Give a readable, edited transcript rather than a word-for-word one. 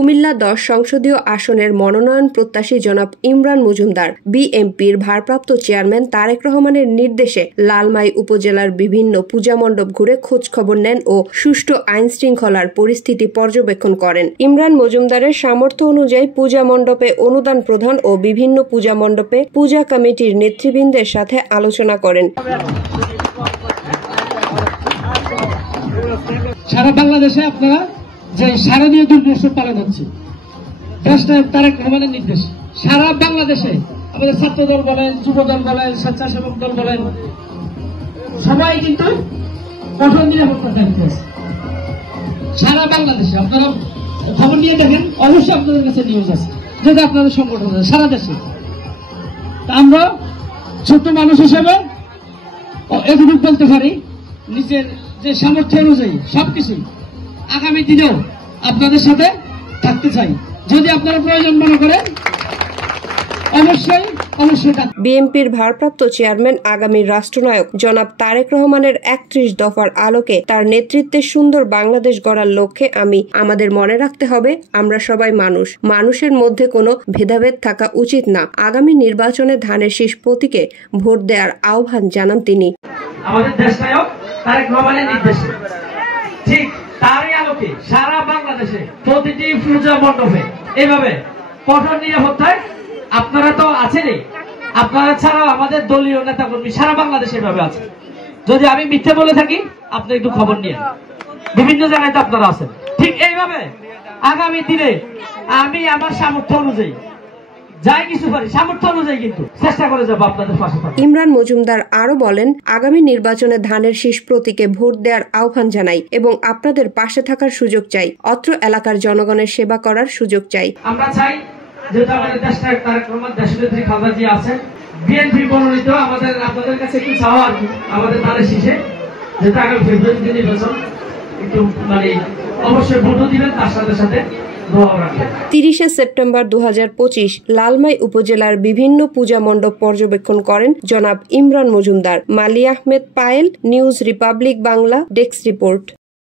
কুমিল্লা ১০ সংসদীয় আসনের মনোনয়ন প্রত্যাশী জনাব ইমরান মজুমদার বিএনপির ভারপ্রাপ্ত চেয়ারম্যান তারেক রহমানের নির্দেশে লালমাই উপজেলার বিভিন্ন পূজা মণ্ডপ ঘুরে খোঁজ খবর নেন ও সুষ্ঠু আইন শৃঙ্খলার পরিস্থিতি পর্যবেক্ষণ করেন। ইমরান মজুমদারের সামর্থ্য অনুযায়ী পূজা মণ্ডপে অনুদান প্রদান ও বিভিন্ন পূজা মণ্ডপে পূজা কমিটির নেতৃবৃন্দের সাথে আলোচনা করেন। সারা বাংলাদেশে আপনারা যে শারদীয় দুর্গোৎসব পালন হচ্ছে তারেক রহমানের নির্দেশ, সারা বাংলাদেশে আমাদের ছাত্র দল বলেন, যুব দল বলেন, স্বেচ্ছাসেবক দল বলেন, সবাই কিন্তু কঠোর নিরাপত্তার দায়িত্বে আছে সারা বাংলাদেশে। আপনারা খবর নিয়ে দেখেন, অবশ্যই আপনাদের কাছে নিউজ আছে, যেটা আপনাদের সংগঠন আছে সারা দেশে। আমরা ছোট মানুষ হিসেবে এটুকু বলতে পারি, নিজের যে সামর্থ্য অনুযায়ী সবকিছুই আগামী দিনেও আপনাদের সাথে থাকতে চাই। যদি আপনারা প্রয়োজন মনে করেন অবশ্যই। বিএনপির ভারপ্রাপ্ত চেয়ারম্যান আগামী রাষ্ট্রনায়ক জনাব তারেক রহমানের ৩১ দফার আলোকে তার নেতৃত্বে সুন্দর বাংলাদেশ গড়ার লক্ষ্যে আমাদের মনে রাখতে হবে, আমরা সবাই মানুষ, মানুষের মধ্যে কোনো ভেদাভেদ থাকা উচিত না। আগামী নির্বাচনে ধানের শীষ প্রতীকে ভোট দেওয়ার আহ্বান জানান তিনি। আমাদের দেশনায়ক তারেক রহমানের নির্দেশে ঠিক তারই আলোকে সারা বাংলাদেশে প্রতিটি পূজা মণ্ডপে এইভাবে কঠোর নিরাপত্তায় আপনারা তো আছেনই, আপনারা ছাড়াও আমাদের দলীয় নেতা কর্মী সারা বাংলাদেশে এভাবে আছে। যদি আমি মিথ্যে বলে থাকি আপনি একটু খবর নিয়ে, বিভিন্ন জায়গায় তো আপনারা আছেন। ঠিক এইভাবে আগামী দিনে আমি আমার সামর্থ্য অনুযায়ী যাই কিছু পারি, সামর্থ্য অনুযায়ী কিন্তু চেষ্টা করে যাবো আপনাদের পাশে। ইমরান মজুমদার আরো বলেন, আগামী নির্বাচনে ধানের শীষ প্রতীকে ভোট দেওয়ার আহ্বান জানাই এবং আপনাদের পাশে থাকার সুযোগ চাই, অত্র এলাকার জনগণের সেবা করার সুযোগ চাই। আমরা চাই যেটা আমাদের দেশটা তারেক রহমান দেশনেত্রী খালেদা জিয়া আছেন, বিএনপি মনোনীত আমাদের আপনাদের কাছে একটু চাওয়া আর কি, আমাদের ধানের শীষে যেটা আগামী ফেব্রুয়ারিতে নির্বাচন, একটু অবশ্যই ভোটও দিবেন, তার সাথে সাথে ৩০ সেপ্টেম্বর ২০২৫ লালমাই উপজেলার বিভিন্ন পূজা মণ্ডপ পর্যবেক্ষণ করেন জনাব Imran Majumdar. Mali Ahmed Payel, news Republic Bangla, desk report.